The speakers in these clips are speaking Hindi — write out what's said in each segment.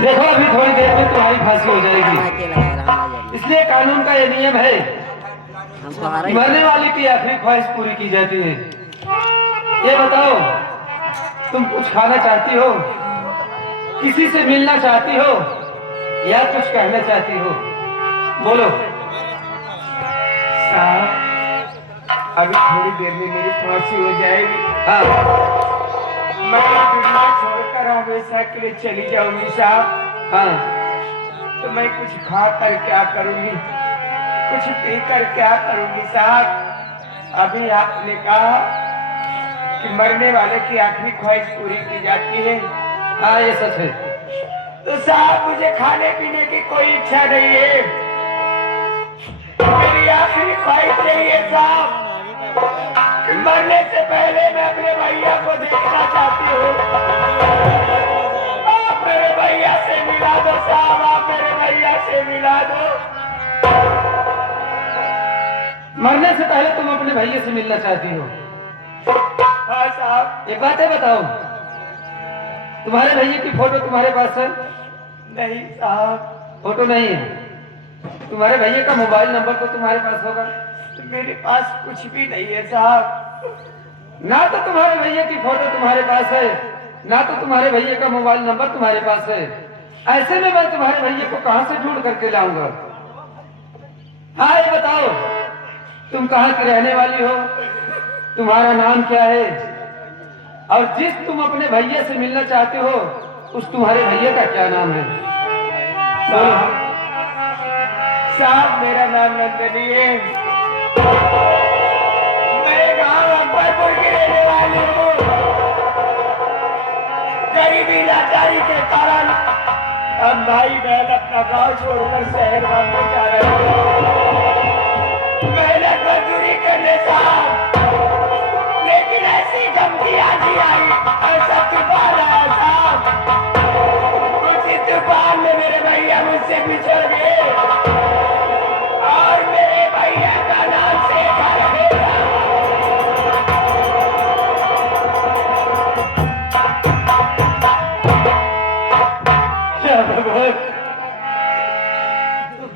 देखो अभी थोड़ी देर में तुम्हारी फांसी हो जाएगी, इसलिए कानून का ये नियम है, मरने वाले की आखिरी ख्वाहिश पूरी की जाती है। ये बताओ, तुम कुछ खाना चाहती हो, किसी से मिलना चाहती हो, या कुछ कहना चाहती हो? बोलो। साहब, अभी थोड़ी देर में मेरी फांसी हो जाएगी। हाँ मैं दुनिया छोड़कर हमेशा के लिए चली जाऊंगी साहब। हाँ, तो मैं कुछ खा कर क्या करूंगी, कुछ पी कर क्या करूंगी साहब? अभी आपने कहा कि मरने वाले की आखिरी ख्वाहिश पूरी की जाती है। हाँ ये सच है। तो साहब, मुझे खाने पीने की कोई इच्छा नहीं है, मेरी आखिरी ख्वाहिश यही है साहब कि मरने से पहले मैं अपने भैया को देखना चाहती हूँ। आप मेरे भैया से मिला दो साहब, आप मेरे भैया से मिला दो। मरने से पहले तुम अपने भैया से मिलना चाहती हो? हाँ साहब। एक बात है, बताओ, तुम्हारे भैया की फोटो तुम्हारे पास है? नहीं साहब। फोटो नहीं है? तुम्हारे भैया का मोबाइल नंबर तो तुम्हारे पास होगा? तो मेरे पास कुछ भी नहीं है साहब। ना तो तुम्हारे भैया की फोटो तुम्हारे पास है, ना तो तुम्हारे भैया का मोबाइल नंबर तुम्हारे पास है। ऐसे में मैं तुम्हारे भैया को कहां से ढूंढ करके लाऊंगा? हाँ ये बताओ, तुम कहाँ की रहने वाली हो, तुम्हारा नाम क्या है, और जिस तुम अपने भैया से मिलना चाहते हो उस तुम्हारे भैया का क्या नाम है? बोलो। साहब, मेरा नाम नंदनी है, मैं गांव अकबरपुर की रहने वाली हूँ। गरीबी लाचारी के कारण हम भाई बहन अपना गांव छोड़कर शहर भागने जा रहे हैं, मेहनत मजदूरी करने साहब। लेकिन ऐसी धमकियां दी आई, ऐसा तूफान आया साहब, उसी तूफान में मेरे भैया मुझसे बिछड़ गए और मेरे भैया का नाम शेखर है। क्या भगवान,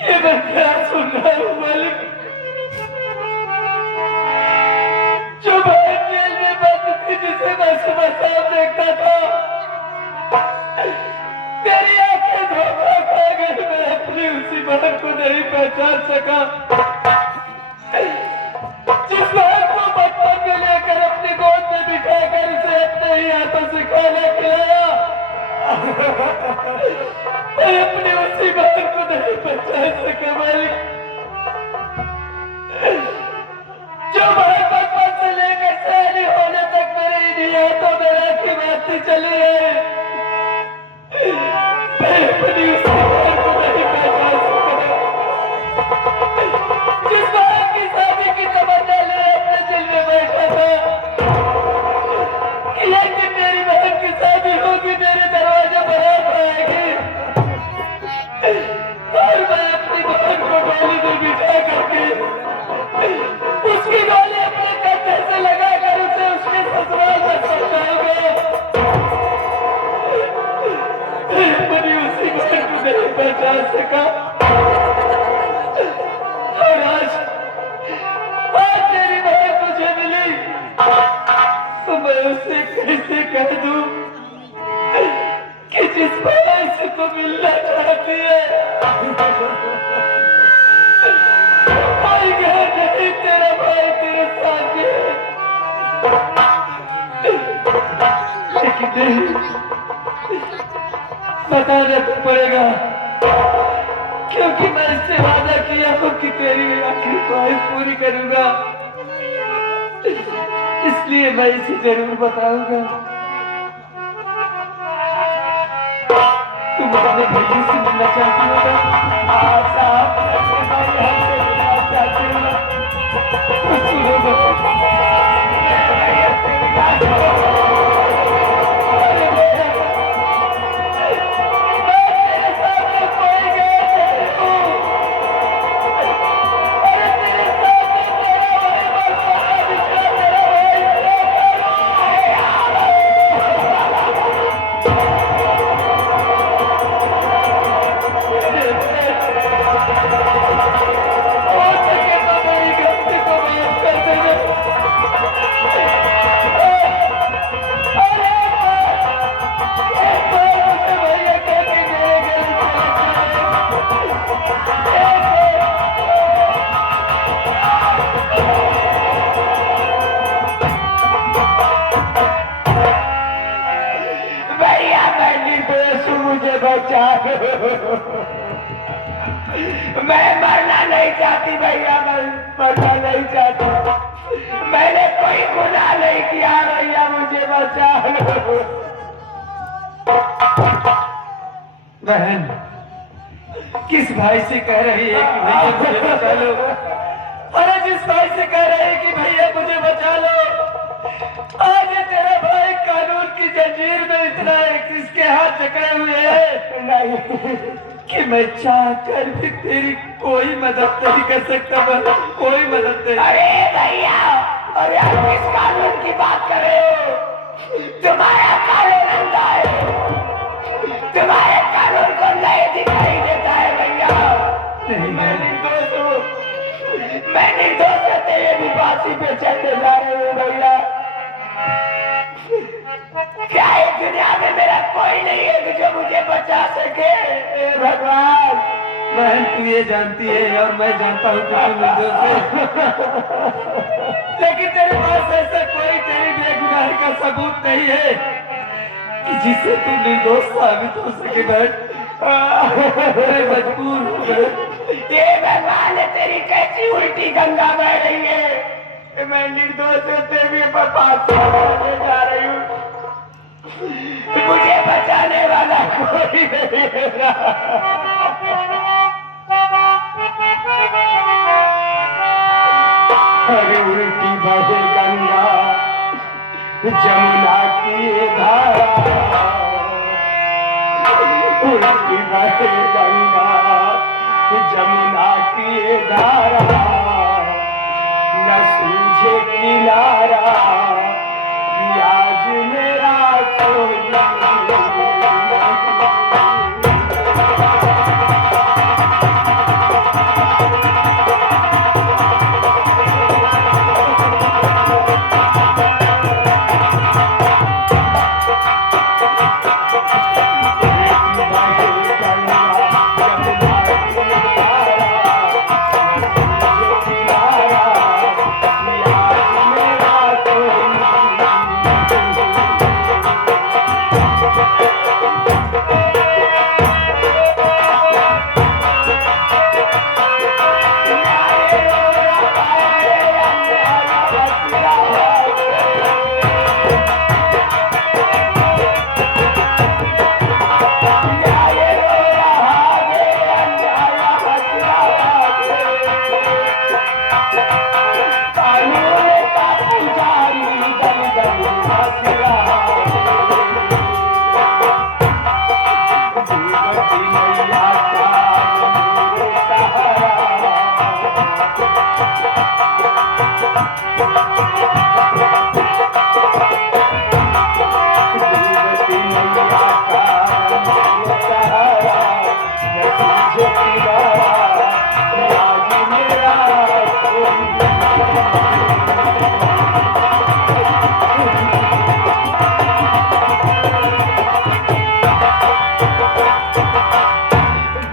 ये मैं क्या सुन रहा हूँ मालिक? जो बहन जेल में बंद थी, जिसे मैं सुबह शाम देखता था, तेरी आंखें धोखा खा गई। मैं अपनी उसी बहन को नहीं पहचान सका, जिस बहन को बचपन में लेकर अपनी गोद में बिठाकर उसे अपने ही हाथों से खाना खिलाया। मैं अपनी उसी बहन को नहीं पहचान सका मालिक, जो बहन बचपन से लेकर सयानी होने तक मेरे इन्हीं हाथों में राखी बांधती चली है। मैं अपनी उसी बहन को नहीं पहचान सका, जिस बहन की शादी की तमन्ना ले अपने दिल में बैठा था कि एक दिन मेरी बहन की शादी होगी, मेरे दरवाजे पर आएगी, और मैं अपनी बहन को डोली में बिठा करके उसकी डोली अपने कंधे से लगाकर उसे उसके ससुराल में पहुंचाऊंगा। अपनी उसी बहन को नहीं पहचान सका, और आज मेरी बहन मुझे मिली तो मैं उसे कैसे कह दूं कि जिस भाई से तो मिलना चाहती है, भाई घर नहीं, तेरा भाई तेरे साथ है। लेकिन नहीं, बताना तो पड़ेगा, क्योंकि मैं इससे वादा किया हूं कि तेरी आखिरी ख्वाहिश पूरी करूंगा, इसलिए मैं इसे जरूर बताऊंगा। तुम अपने भैया से मिलना चाहती हो ना? हाँ साहब, मैं अपने भैया से मिलना चाहती हूँ। तो सुनो बता, मेरे भैया से मिला दो। मैं निर्दोष हूँ, मुझे बचा लो। मैं मरना नहीं चाहती भैया, मैं मरना नहीं चाहती। मैंने कोई गुनाह नहीं किया भैया, मुझे बचा लो। बहन किस भाई से कह रही है कि भैया मुझे बचा लो? अरे जिस भाई से कह रहे हैं कि भैया मुझे बचा लो, आज ये तेरा भाई कानून की जंजीर में इतना इसके हाथ जकड़े हुए हैं नहीं कि मैं चाह कर भी तेरी कोई मदद नहीं कर सकता। मैं कोई मदद नहीं। अरे भैया, अरे आप किस कानून की बात कर रहे हो? तुम्हारा कानून अंधा है, तुम्हारे कानून को नहीं दिखाई देता है भैया। मैं निर्दोष हूँ, मैं निर्दोष रहते हुए भी फांसी पे चढ़ने जा रहे हूँ भैया। क्या इस दुनिया में मेरा कोई नहीं है कि जो मुझे बचा सके? हे भगवान। बहन तू ये जानती है और मैं जानता हूँ कि तू निर्दोष है, लेकिन तेरे पास ऐसा कोई तेरी बेगुनाही का सबूत नहीं है कि जिससे तू निर्दोष साबित हो सके। बहन मैं मजबूर हूँ बहन। ये भगवान है, तेरी कैसी उल्टी गंगा बह रही है। मैं निर्दोष होते हुए फांसी चढ़ने जा रही हूँ, मुझे बचाने वाला कोई नहीं है। अरे उल्टी बहे गंगा जमुना की धारा, उल्टी बहे गंगा जमुना की धारा, न सूझे किनारा कि आज मेरा कोई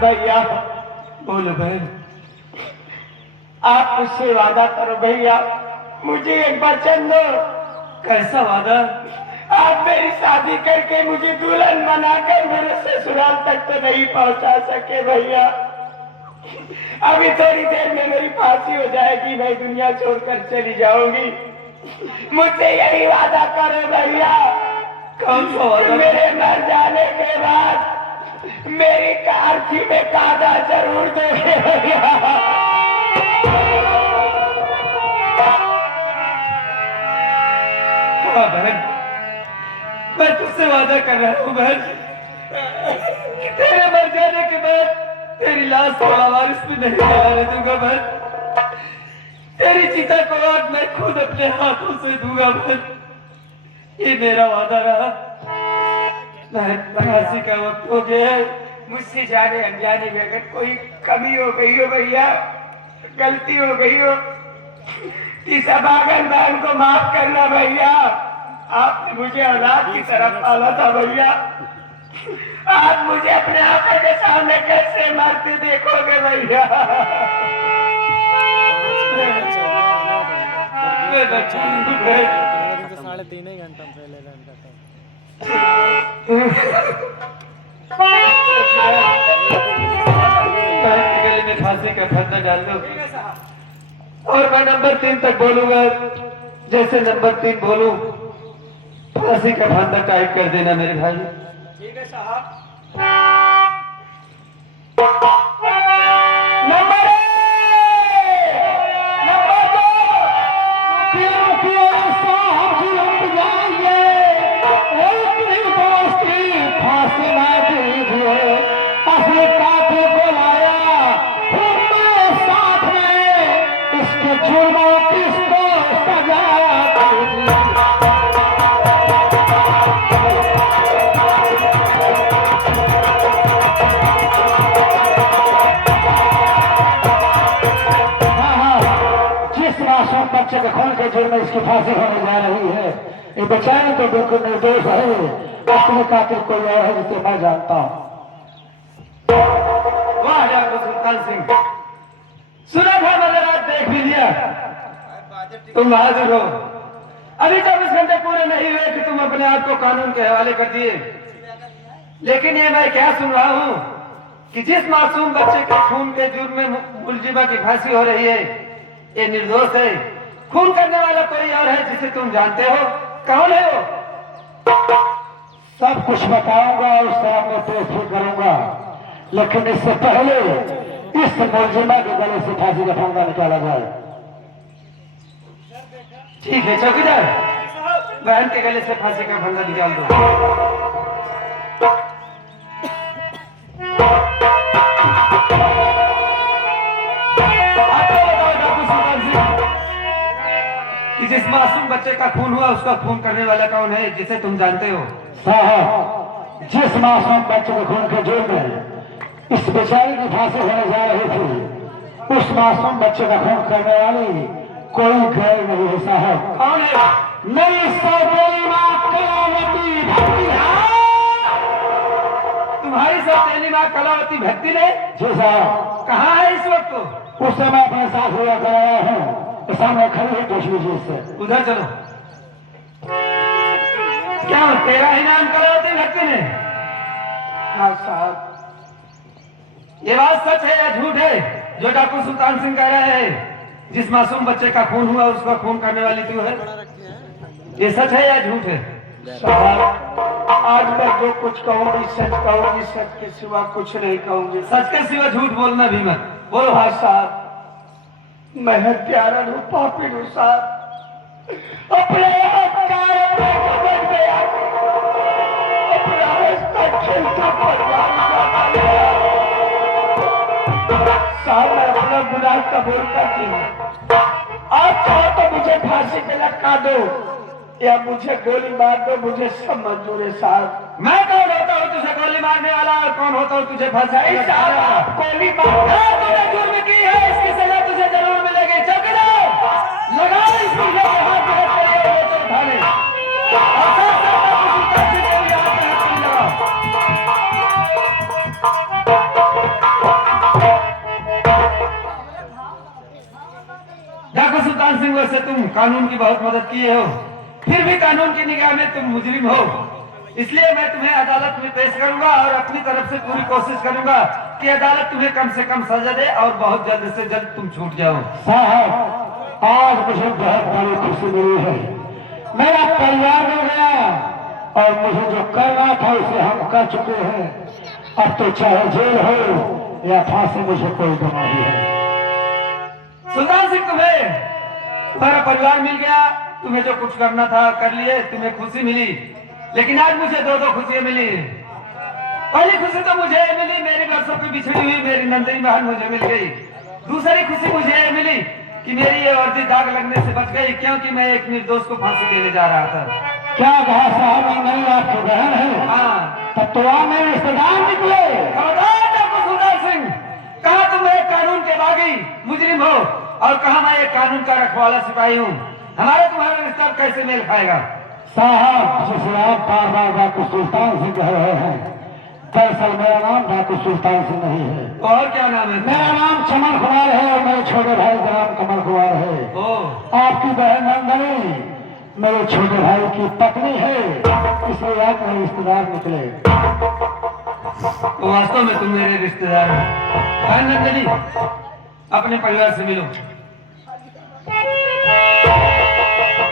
भैया। बोलो बहन। आप मुझसे वादा करो भैया, मुझे एक वचन दो। कैसा वादा? आप मेरी शादी करके मुझे दुल्हन बनाकर मेरे ससुराल तक तो नहीं पहुंचा सके भैया। अभी थोड़ी देर में मेरी फांसी हो जाएगी, मैं दुनिया छोड़कर चली जाऊंगी। मुझसे यही वादा करो भैया। कौन सा वादा? मेरे मर जाने के बाद मेरी कारखी में कादा जरूर दोगे भैया। हाँ बहन, मैं तुझसे वादा कर रहा हूँ बहन कि तेरे मर जाने के बाद तेरी लाश को लावारिस भी नहीं जलाने दूंगा बहन। तेरी चिता को आग मैं खुद अपने हाथों से दूंगा बहन। ये मेरा वादा रहा। बहन फांसी का वक्त हो गया है। मुझसे जाने अनजाने में अगर कोई कमी हो गई हो भैया, गलती हो गई हो, इस अभागन बहन को माफ करना भैया। आपने मुझे औलाद की तरफ पाला था भैया, आप मुझे अपने आंखों के सामने कैसे मारते देखोगे भैया? साढ़े 3 ही घंटा पहले गले में फांसी का फंदा डाल दो और मैं नंबर 3 तक बोलूंगा। जैसे नंबर 3 बोलूं फांसी का फंदा टाइट कर देना मेरे भाई। ठीक है साहब। बच्चे के खून के जुर्म में इसकी फांसी होने जा रही है। ये बेचारे तो बिल्कुल निर्दोष है, अपने कातिल कोई और है जिसे मैं जानता हूँ। वाह डॉक्टर सुल्तान सिंह, सुना था मैंने, रात देख भी लिया, तुम बहादुर हो। अभी 24 घंटे पूरे नहीं हुए कि तुम अपने आप को कानून के हवाले कर दिए। लेकिन ये मैं क्या सुन रहा हूँ कि जिस मासूम बच्चे के खून के जुर्म में मुलजिमा की फांसी हो रही है ये निर्दोष है। खून करने वाला कोई और है जिसे तुम जानते हो। कौन है वो? सब कुछ बताऊंगा और सामने पेश भी करूंगा, लेकिन इससे पहले इस मुलजिमा के गले से फांसी का फंदा निकाला जाए। ठीक है चौकीदार, बहन के गले से फांसी का फंदा निकाल दो। कि जिस मासूम बच्चे का खून हुआ उसका खून करने वाला कौन है जिसे तुम जानते हो? साहब, जिस मासूम बच्चे के खून के जुर्म में इस बेचारे की फांसी होने जा रही थी, उस मासूम बच्चे का खून करने वाली कोई गैर नहीं है साहब। कौन है? मेरी सौतेली मां कलावती भक्ति। तुम्हारी सौतेली मां कलावती भक्ति ने? जी साहब। कहाँ है इस वक्त? उससे मैं अपने साथ हुआ कराया हूँ, सामने खड़ी है, पूछ लीजिए उससे। उधर चलो। क्या तेरा ही नाम कलावती भक्ति ने? हाँ साहब। ये बात सच है या झूठ है जो डॉक्टर सुल्तान सिंह कह रहे हैं? जिस मासूम बच्चे का खून हुआ उसका खून करने वाली तू है? ये सच है या झूठ है? साहब, आज मैं जो कुछ कहूँगी सच कहूँगी, सच के सिवा कुछ नहीं कहूँगी। सच के सिवा झूठ बोलना भी मत। बोलो। हाँ साहब, मैं हत्यारा हूँ, पापी हूँ साहब। अपने अहंकार अपने समझ में आके अपना रास्ता खेलता परिवार साहब, मैं अपना गुनाह कबूल करती हूँ। आप चाहो तो मुझे फांसी पे लटका दो या मुझे गोली मार दो, मुझे सब मंजूर है साहब। मैं कौन होता हूँ तुझे गोली मारने वाला और कौन होता हूँ तुझे फांसी नहीं साहब, आप गोली मार तूने जुर्म की है, इसकी सजा तुझे जरूर मिलेगी। चौकीदार लगा इस मुर्गे के हाथ में हाथ करिए और उसे उठा ले। और साथ साथ डॉक्टर सुल्तान सिंह के भी हाथ में हाथ लगाओ। डॉक्टर सुल्तान सिंह, वैसे तुम कानून की बहुत मदद किए हो, फिर भी कानून की निगाह में तुम मुजरिम हो। इसलिए मैं तुम्हें अदालत में पेश करूंगा और अपनी तरफ से पूरी कोशिश करूंगा कि अदालत तुम्हें कम से कम सजा दे और बहुत जल्द से जल्द तुम छूट जाओ। साहब, आज मुझे बहुत बड़ी खुशी मिली है। मेरा परिवार मिल गया और मुझे जो करना था उसे हम कर चुके हैं। अब तो चाहे जेल हो या फांसी, मुझे कोई गम नहीं है। सुल्तान सिंह, तुम्हारा परिवार मिल गया, तुम्हें जो कुछ करना था कर लिए, तुम्हें खुशी मिली। लेकिन आज मुझे दो खुशियां मिली। पहली खुशी तो मुझे ये मिली, मेरी वर्षों की बिछड़ी हुई मेरी नंदनी बहन मुझे मिल गई। दूसरी खुशी मुझे ये मिली कि मेरी ये वर्दी दाग लगने से बच गई, क्योंकि मैं एक निर्दोष को फांसी देने जा रहा था। क्या कहा साहब, नहीं आपकी बहन है? हाँ। तब तो आप मेरे रिश्तेदार निकले। डॉक्टर सुल्तान सिंह, कहा तुम एक कानून के बागी मुजरिम हो और कहा मैं एक कानून का रखवाला सिपाही हूँ। हमारा तुम्हारा रिश्ता कैसे मेल खाएगा? साहब, जिसे आप बार बार डॉक्टर सुल्तान सिंह कह रहे हैं, दरअसल मेरा नाम डॉक्टर सुल्तान सिंह नहीं है। और क्या नाम है? मेरा नाम चमन कुमार है और मेरे छोटे भाई का नाम कमल कुमार है। ओ। आपकी बहन नंदनी मेरे छोटे भाई की पत्नी है, इसलिए आप मेरे रिश्तेदार निकले। तो वास्तव में तुम मेरे रिश्तेदार हो। हाँ नंदनी, अपने परिवार से मिलो।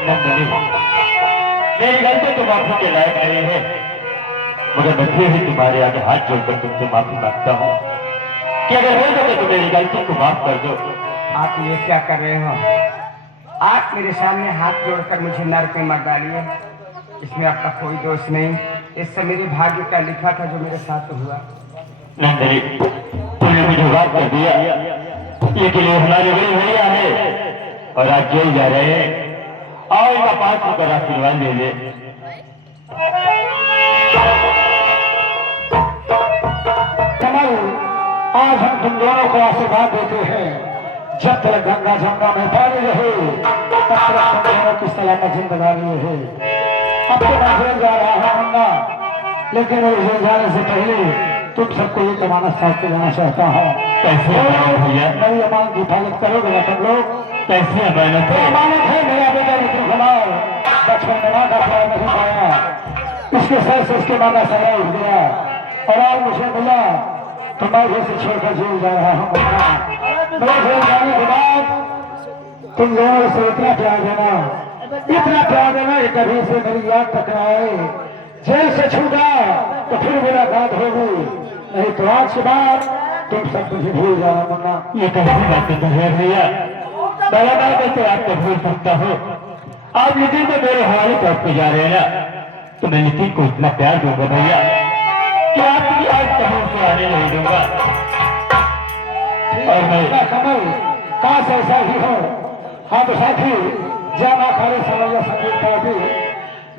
नंदनी, मेरी गलती तो माफी के लायक नहीं है, मगर मैं फिर भी तुम्हारे आगे हाथ जोड़कर तुमसे माफी मांगता हूँ कि अगर हो सके तो मेरी गलती को माफ कर दो। आप ये क्या कर रहे हो? आप मेरे सामने हाथ जोड़कर मुझे नरक में मत डालिए। इसमें आपका कोई दोष नहीं। इससे मेरे भाग्य का लिखा था जो मेरे साथ हुआ। नंदनी, तुमने मुझे बात कर दिया, लेकिन ये हमारे बड़े भैया है और आज जेल जा रहे हैं। आओ इनका 5 रुपये आशीर्वाद ले ले। कमल, आज हम तुम दोनों को आशीर्वाद देते हैं, जब तक गंगा जमुना में पानी रहे तब तक तुम दोनों की सलामत जिंदगानी रहे। अब तो मैं जेल जा रहा हूँ मुन्ना, लेकिन मेरे जेल जाने से पहले तुम सबको ये कमाना साथ के जाना चाहता हूँ। कैसे भैया? मेरी अमानत की हिफाजत करोगे ना तुम लोग? कैसे अमानत है? अमानत है, मेरा बेटा नितिन कुमार बचपन में माँ का प्यार नहीं पाया, इसके सर से उसके माँ का सया उठ गया और आज मुझे मिला तो मैं भी इसे छोड़कर जेल जा रहा हूँ। मेरे जेल जाने के बाद तुम लोगों से इतना प्यार देना कि कभी से मेरी याद टकराए। जेल से छूटा तो फिर मुलाकात होगी, नहीं तो आज के बाद तुम सब मुझे भूल जाना मुन्ना। ये कैसी बातें कर रहे भैया? बड़ा बात तो आपको भूल सकता हो। आप नितिन को मेरे हवाले करके जा रहे हैं ना, तो मैं नितिन को इतना प्यार दूंगा भैया कि आपकी आज कहीं से आने नहीं दूंगा। और मैं कमल, काश ऐसा ही हो। हाँ तो साथी, जामा खाली सावरिया संगीत पार्टी,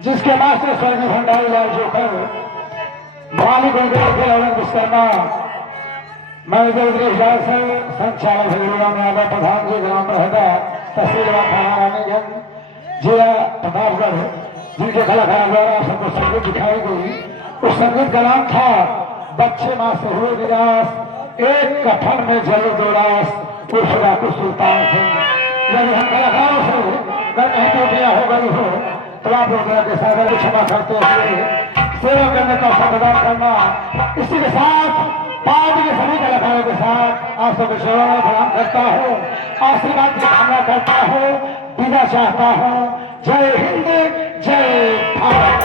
जिसके मास्टर स्वर्गीय भंडारी लाल जोकर, मालिक विश्वकर्मा, मैनेजर गृहराज से संचालक हरिराम यादव, प्रधान जी ग्राम रहता तहसील रानीगंज जिला प्रतापगढ़, जिनके कलाकार द्वारा सबको संगीत दिखाई गई। उस संगीत का नाम था बच्चे माँ से हुए विनाश, एक कफन में जले दो रास, उर्फ डाकू सुल्तान सिंह। यदि हम कलाकारों से मैं कहीं टूटिया हो गई हो तो आप लोग के सागर को क्षमा करते हुए सेवा करने का संविधान करना। इसी के साथ पार्टी के सभी कलाकारों के साथ आप सबके सेवा में प्रणाम करता हूँ, आशीर्वाद की कामना करता हूँ, विदा चाहता हूँ। जय हिंद, जय भारत।